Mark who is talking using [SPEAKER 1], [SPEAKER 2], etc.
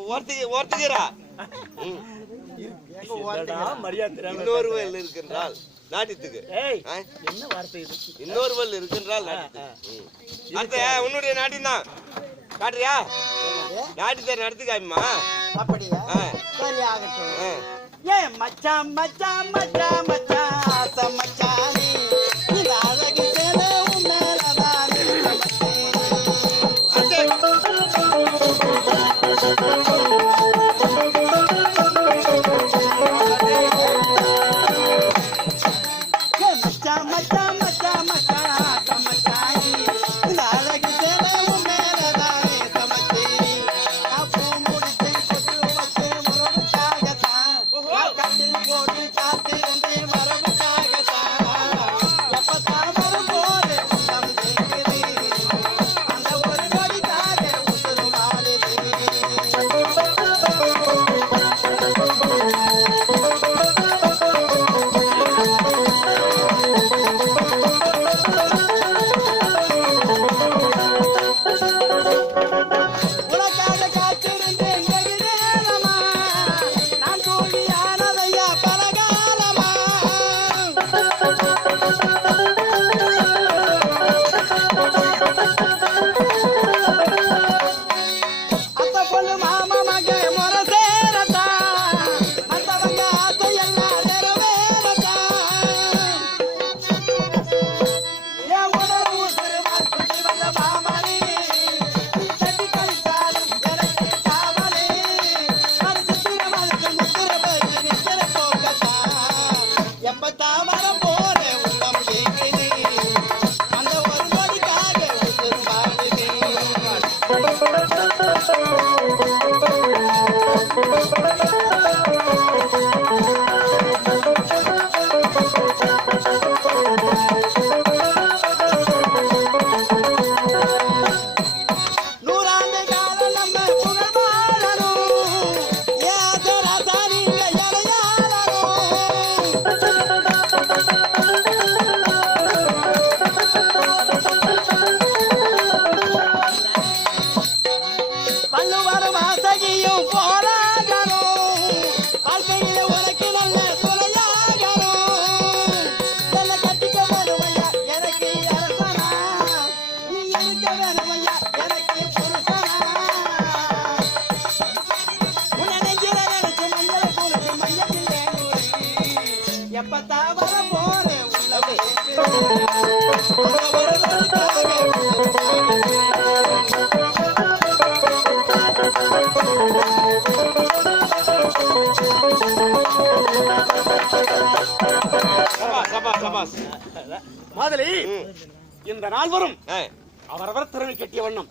[SPEAKER 1] ஓர்த்துக்கிறா
[SPEAKER 2] இன்னொருவல் இருக்கின்றால் நாட்டியத்துக்கு இன்னொருவல் இருக்கின்றால் நாட்டியத்துக்கு அடுத்த உன்னுடைய நாட்டியம் தான். காட்டுறியா? நாட்டியத்தை நடத்து காமிமா
[SPEAKER 3] அப்படியா? சரி ஆகட்டும். ஏன் மச்சான் மச்சான் மச்சான். Thank you. Thank you. எப்பத்தா இந்த
[SPEAKER 1] நாள் வரும் அவரவர் திறமை கட்டிய வண்ணம்.